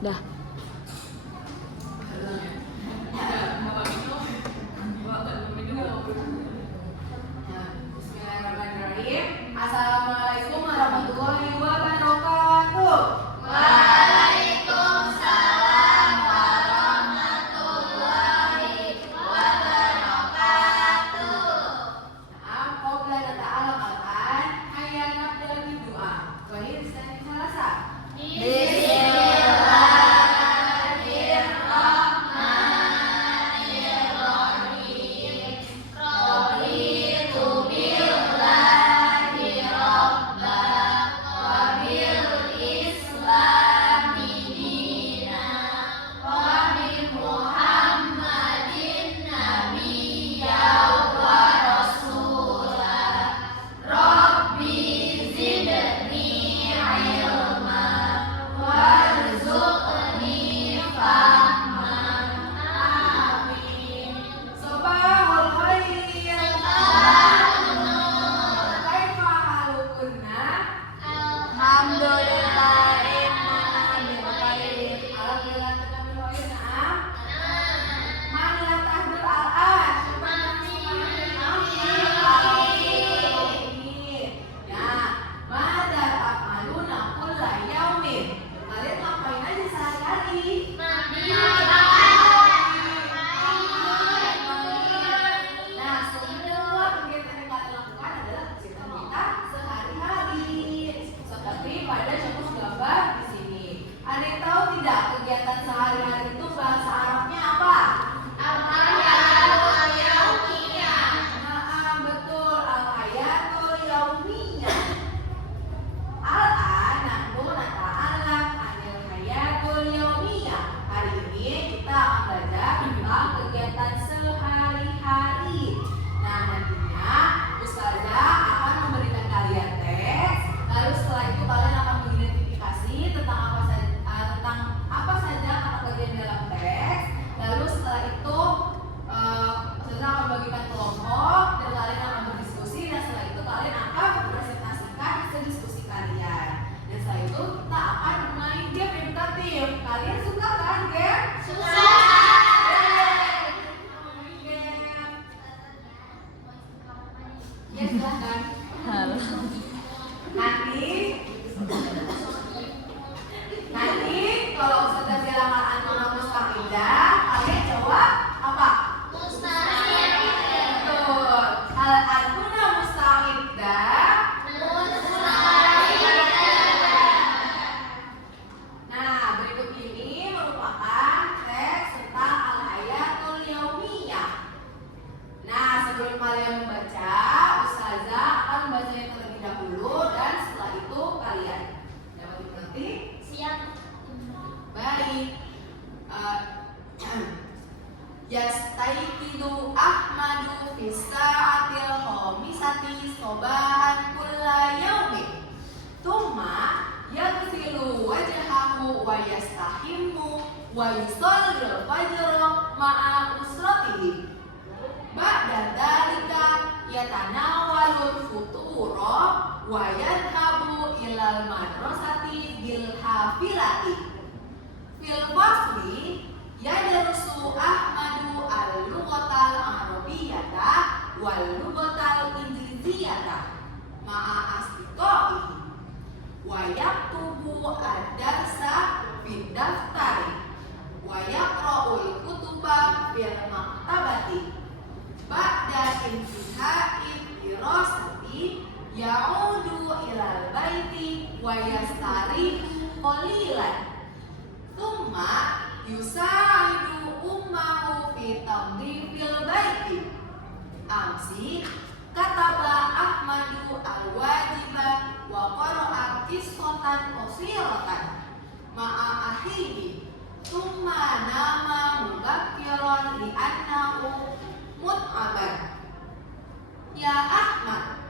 Dah. Bismillahirrahmanirrahim. Assalamualaikum warahmatullahi wabarakatuh. Waalaikumsalam warahmatullahi wabarakatuh. Qabla nata'ala al-an, hayya nabda bid-du'a. Wa hiya salasa. Bismillahirrahmanirrahim. Raditu billahi rabban wa bil islami dinan wa bi Muhammadin nabiyyan wa rasulan. Rabbi zidni ilma warzuqni fahman. Amin. Sabahul khair. Sabahun nur. Kaifa halukunna? Alhamdulillah bil khair. Alhamdulillah kita berkhair. Na'am. Mana tahdil al-an? Nah, mada tafaluna kulla yaumin. Kalian ngapain aja sehari-hari? Nah, semua kegiatan yang kalian lakukan adalah kegiatan kita sehari-hari. Seperti pada contoh gambar di sini. Ada yang tahu tidak kegiatan sehari-hari itu bahasa Arabnya apa? Nah, betul, al-hayatul yaumiyah. Al-an nahnu nata'allam 'anil hayatul yaumiyah. Hari ini kita akan belajar tentang kegiatan sehari-hari. Nah, nantinya Ustazah akan memberikan kalian teks. Lalu setelah itu kalian akan mengidentifikasi tentang apa saja kata bagian dalam teks. Lalu setelah itu Ustazah akan bagikan kelompok dan kalian akan berdiskusi, dan setelah itu kalian akan mempresentasikan hasil diskusi kalian. Dan setelah itu kita akan bermain game edukatif. Kalian suka kan game? Ya, silahkan. Halo. Nanti kalau Ustazah bilang al-antuna mustaqidah, kalian jawab apa? Betul. Al-antuna mustaqidah. Nah, berikut ini merupakan teks tentang al-hayatul yaumiyah. Nah, sebelum kalian membaca, Ustazah akan membacanya terlebih dahulu, dan setelah itu kalian dapat dimengerti. Baik. Yastaiqidu Ahmadu fi sa'atil khamisati sobahan kulla yaumin. Tsumma yaghsilu wajhahu wa yastahimmu wa yusallil fajra ma'a usratihi. Ba'da dzalika yatanawalul futura wa yadhabu ilal madrasati bil hafilati. Fil fasli yadrusu Ahmadu al-lughatal arabiyyata wal lughatal ingliziyata ma'a asdiqaihi wa yaktubu ad-darsa fid daftari wa yaqra'ul kutuba fil maktabati. Ba'da intihai dirasati ya'udu ilal baiti wa yastarihu qalilan. Tsumma yusa'idu ummahu fi tandhifil baiti. Amsi kataba Ahmadu al-wajiba wa qara'a qissatan qasiratan ma'a ahihi. Tsumma nama mubakkiran li'annahu mut'aban. Ya Ahmad,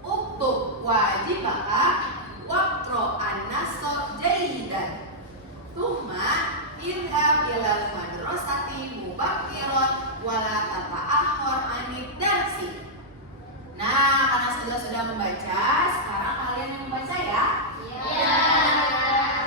uktub wajibaka waqra an-nassa jayyidan. Tsumma idhab ilal madrasati mubakkiran wala tata'akhkhar 'anid darsi. Nah, karena sudah membaca, sekarang kalian yang membaca ya. Ya.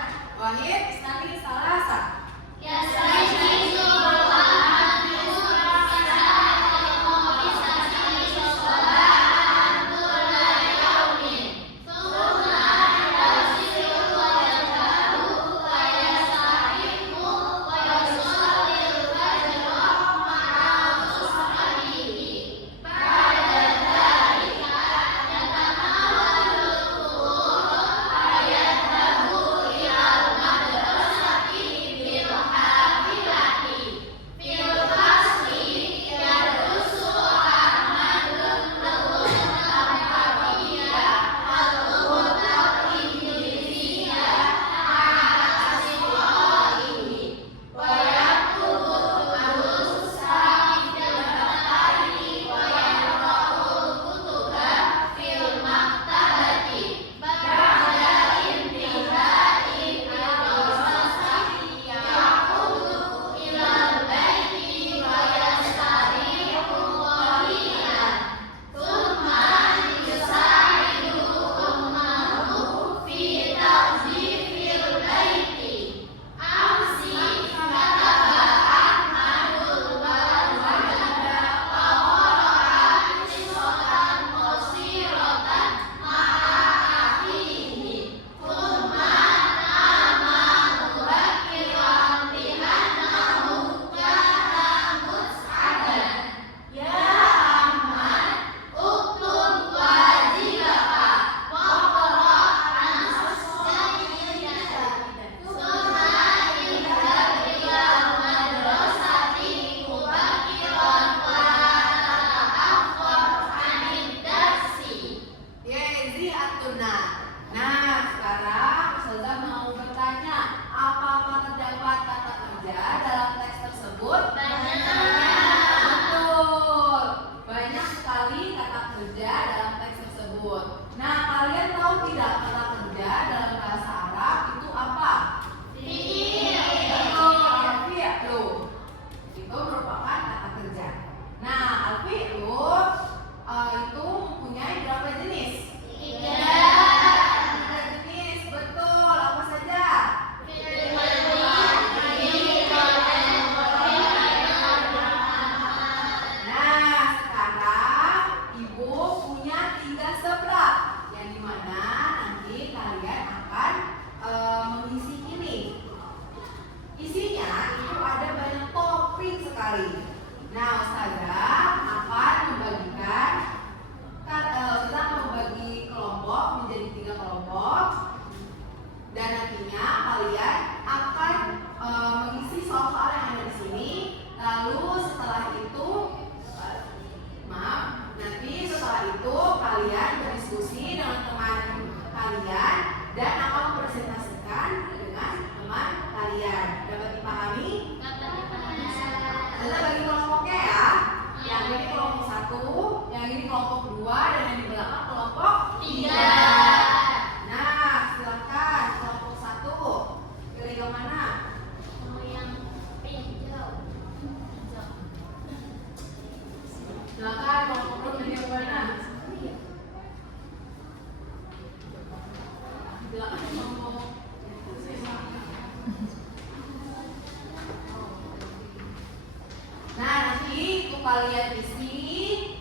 kalian isi.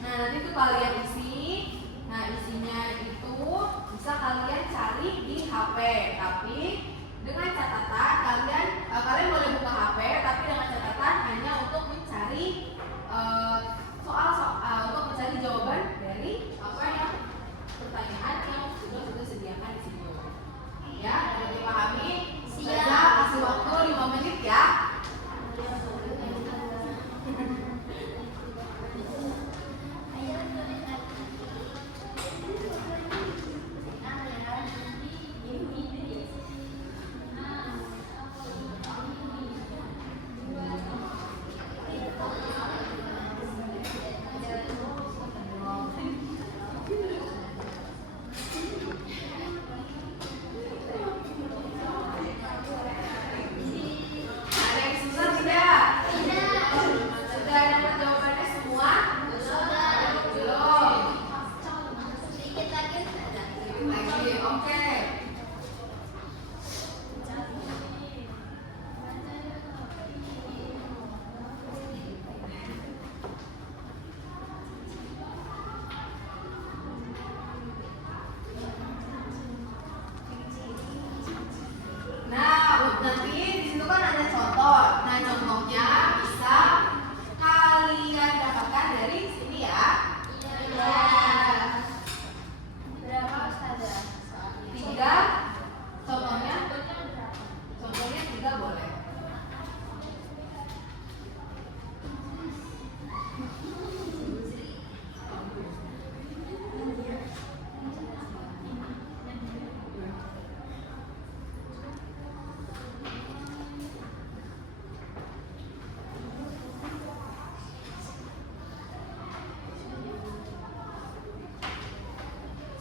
Nah, nanti tuh kalian isi. Nah, isinya itu bisa kalian cari di HP. Tapi dengan catatan kalian boleh buka HP, tapi dengan catatan hanya untuk mencari soal-soal, untuk mencari jawaban dari apa yang pertanyaan yang sudah sediakan di sini. Ya, sudah dipahami? Saya kasih waktu 5 menit ya.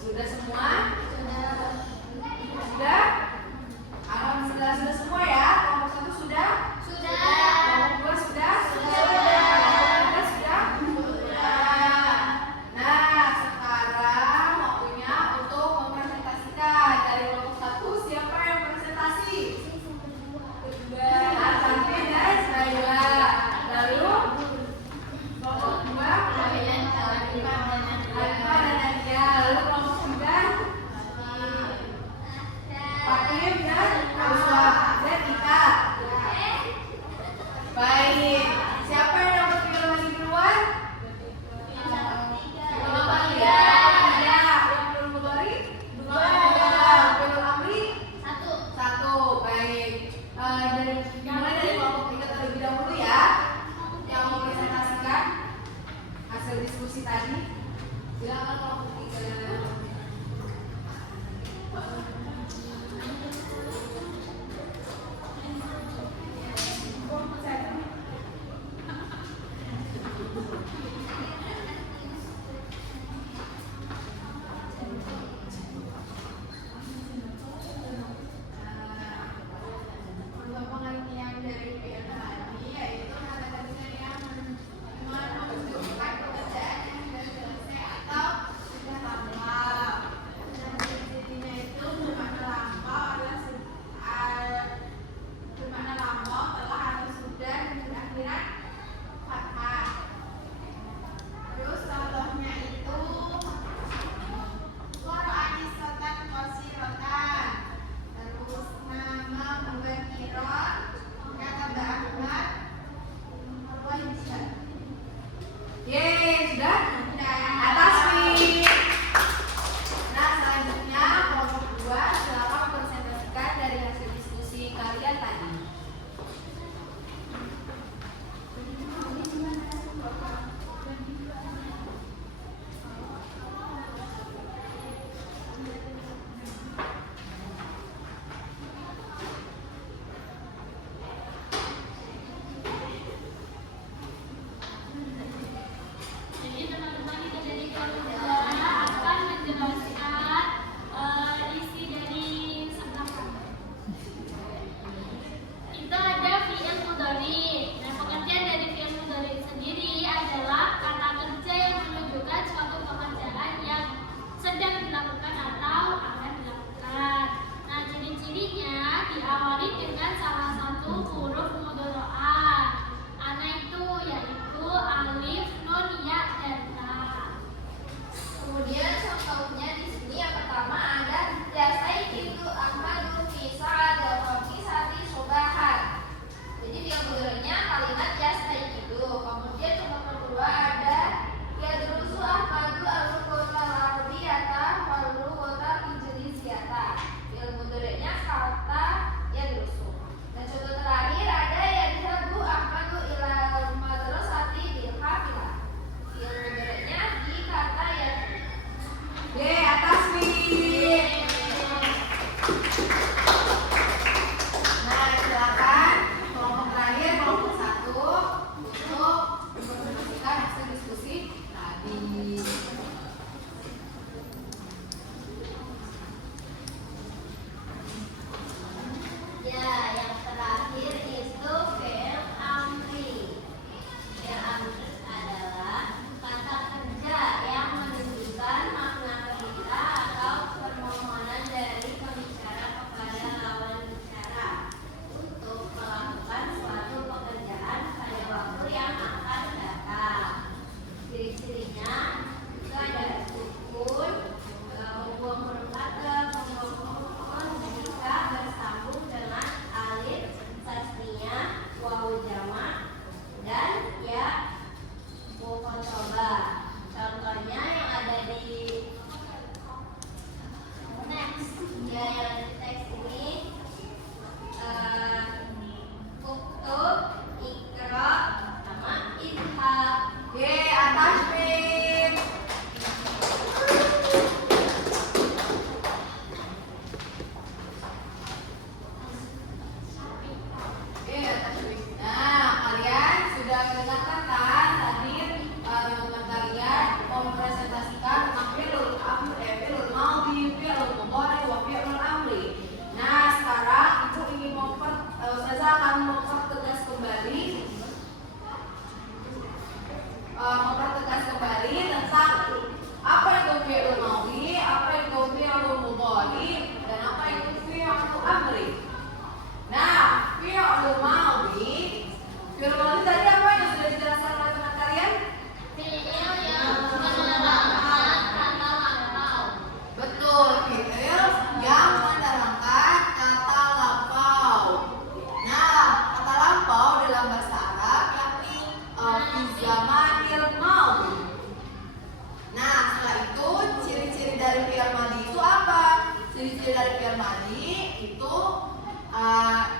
Sudah semua? Sudah? Alhamdulillah sudah semua ya. Kelompok 1 sudah? Sudah. Kelompok 2 sudah? Kelompok 3 sudah? Nah, sekarang waktunya untuk mempresentasikan. Dari kelompok 1 siapa yang presentasi? Asante dan Ismaila. Lalu kelompok 2 Alfa dan Nadia. Lalu kelompok 3 Pakim dan Uswa dan Ika. Baik, siapa yang dapat film lagi duluan? Kelompok 3. Yang belum Mudhari? 2. Belum Amri? 1. Baik. Dimulai dari kelompok 3 terlebih dahulu ya, yang mau presentasikan hasil diskusi tadi. Silakan kelompok 3. Untuk pengertian dari film tadi, yaitu kata-kata yang menunjukkan pekerjaan yang sudah selesai atau sudah tamat. Dan ciri-cirinya itu bermakna lampau telah atau sudah dengan akhirat fathah. Terus contohnya itu Qur'ani sotan qasirotan. Terus nama Mubakiron kata Ahmad Wajah. Yeay, sudah? Atas nih. Nah, selanjutnya kelompok 2 silakan presentasikan dari hasil diskusi kalian tadi. Jadi teman-teman itu dari keluarga akan menjelaskan isi dari sebelah. Itu ada fi'il mudhari. Nah, pengertian dari fi'il mudhari sendiri adalah kata kerja yang menunjukkan suatu pekerjaan yang sedang dilakukan atau akan dilakukan. Nah, ciri-cirinya diawali dengan salah satu huruf mudhari'ah. Ana itu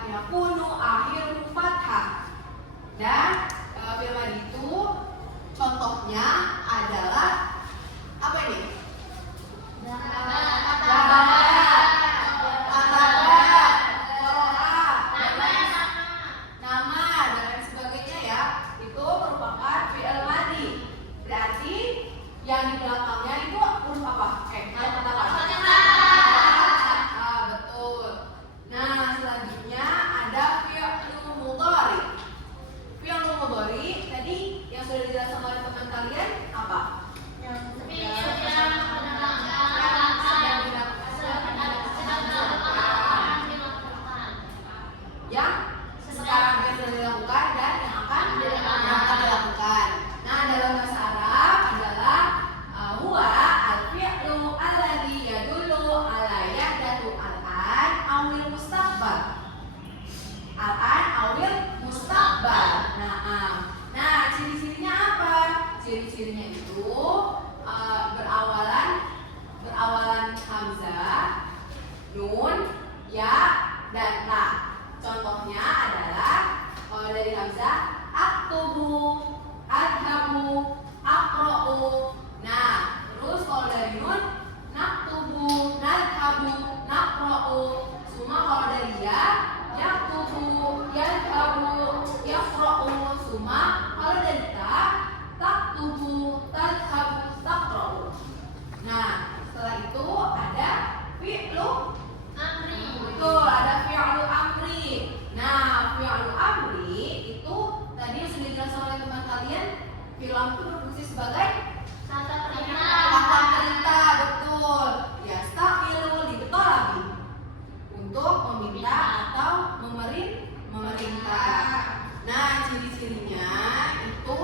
yakunu akhiruhu fathah. Dan fi'il madhi itu contohnya adalah apa ini? Nama dan lain sebagainya ya. Itu merupakan fi'il madhi. Berarti yang di belakangnya itu huruf apa? Kata apa? Betul. Nah, selanjutnya ada fi'il mudhari. Fi'il mudhari tadi yang sudah dijelaskan oleh teman kalian apa? Yang sekarang biasa dilakukan dan yang akan dilakukan. Nah, dalam bahasa Arab adalah huwa al-fi'lu alladhi yadullu ala yahdatu al-an awil mustaqbal. Al-an awil mustaqbal. Nah, ciri-cirinya apa? Ciri-cirinya itu berawalan hamzah, nun, ya, dan ta. Contohnya adalah kalau dari hamzah aktubu, adhabu, aqra'u. Nah, terus kalau dari nun naktubu, nadhabu, naqra'u. Semua kalau dari ya yaktubu, yadhabu, yaqra'u. Semua kalau dari ta taktubu, tadhabu, taqra'u. Nah, setelah itu ada fi'lu Amri. betul, ada fi'lu amri. Nah, fi'lu amri itu tadi yang sudah dijelaskan oleh teman kalian, fi'lu amri itu berfungsi sebagai Kata kata perintah. perintah, betul. Yasta'ilu libtalabi, untuk meminta atau memerintah. Nah, ciri-cirinya itu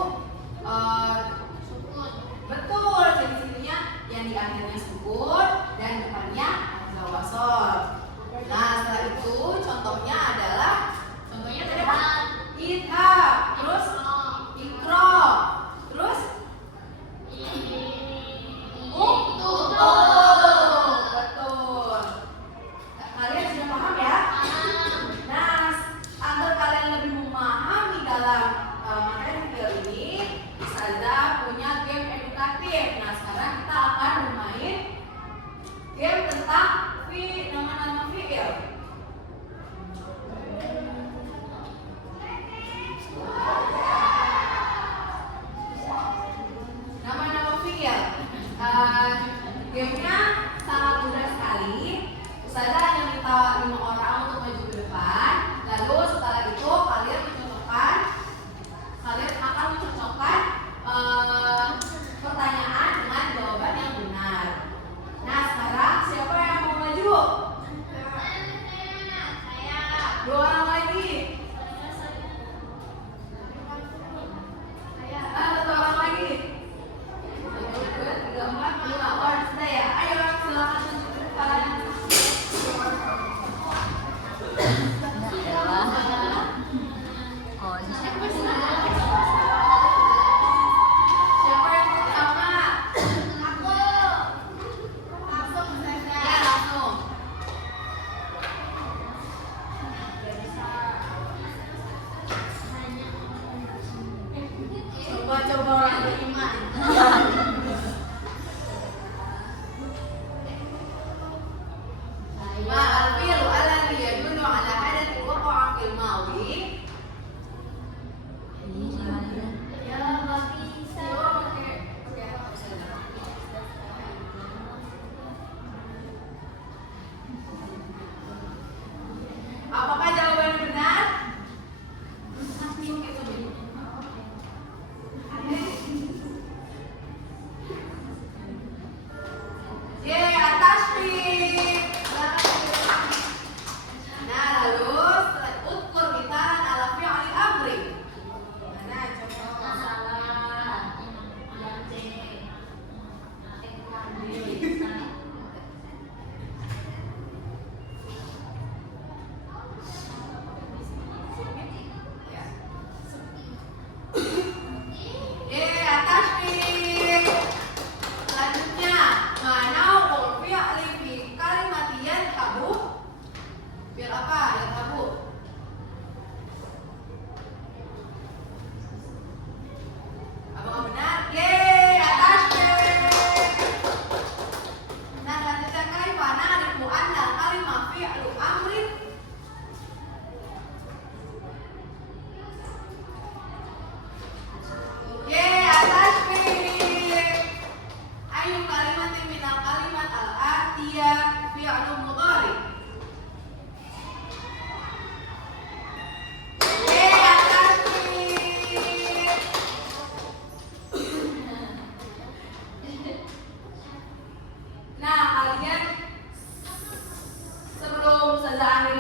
betul, ciri-cirinya yang di akhirnya sukun dan depannya hamzah wasol. Nah, setelah itu contohnya adalah tadi apa? Idhab, terus ikra, terus betul. Kalian sudah paham ya? Nah, agar kalian lebih memahami dalam materi video ini, Ustazah punya game edukatif. Nah, sekarang kita akan bermain game tentang nama-nama fi'il. Nama-nama fi'il. Gamenya sangat mudah sekali. Ustazah hanya minta 5 orang untuk maju ke depan. Lalu setelah itu kalian akan mencocokkan pertanyaan dengan jawaban yang benar. Nah, sekarang siapa yang mau maju? 2 orang lagi. 1 orang lagi. 1, 2, 3, 4, 5. Oh, sudah ya. Ayo silakan tunjukkan kepalanya. Siapa yang pertama? Aku. Langsung Ustazah. Ya, langsung.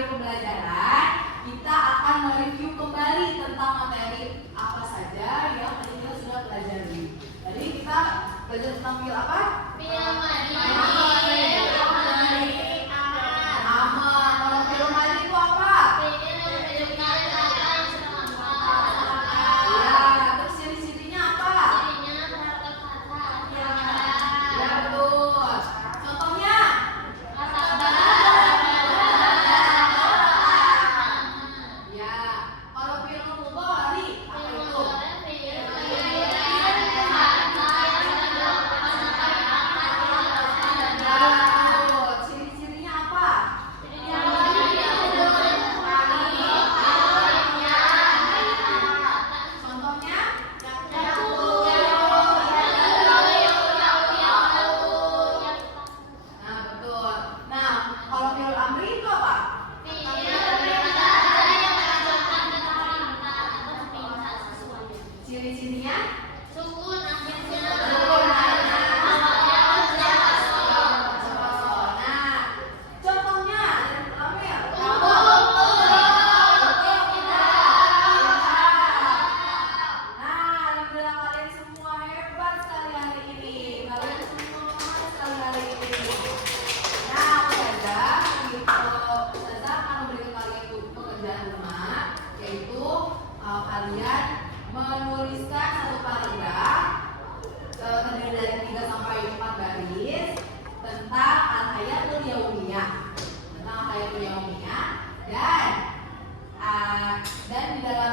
pembelajaran kita akan mereview kembali tentang materi apa saja yang tadi kita sudah pelajari. Tadi kita belajar tentang fil apa? Film Nama. Kalau fil madhi itu apa? Ya, terus ciri-cirinya apa? Ya, betul. Contohnya? Ya, kalau fil mudhari apa itu? Ciri-cirinya apa? Contohnya? Nah, betul. Nah, kalau fi'il amri itu apa? Ciri-cirinya? Sukun akhirnya. Nah, contohnya Amir. Nah, alhamdulillah kalian semua hebat sekali hari ini. Kalian semua semangat sekali hari ini. Nah, Ustazah akan memberikan kalian pekerjaan rumah, yaitu kalian menuliskan satu paragraf terdiri dari 3 sampai 4 baris tentang al-hayatul yaumiyah, dan di dalam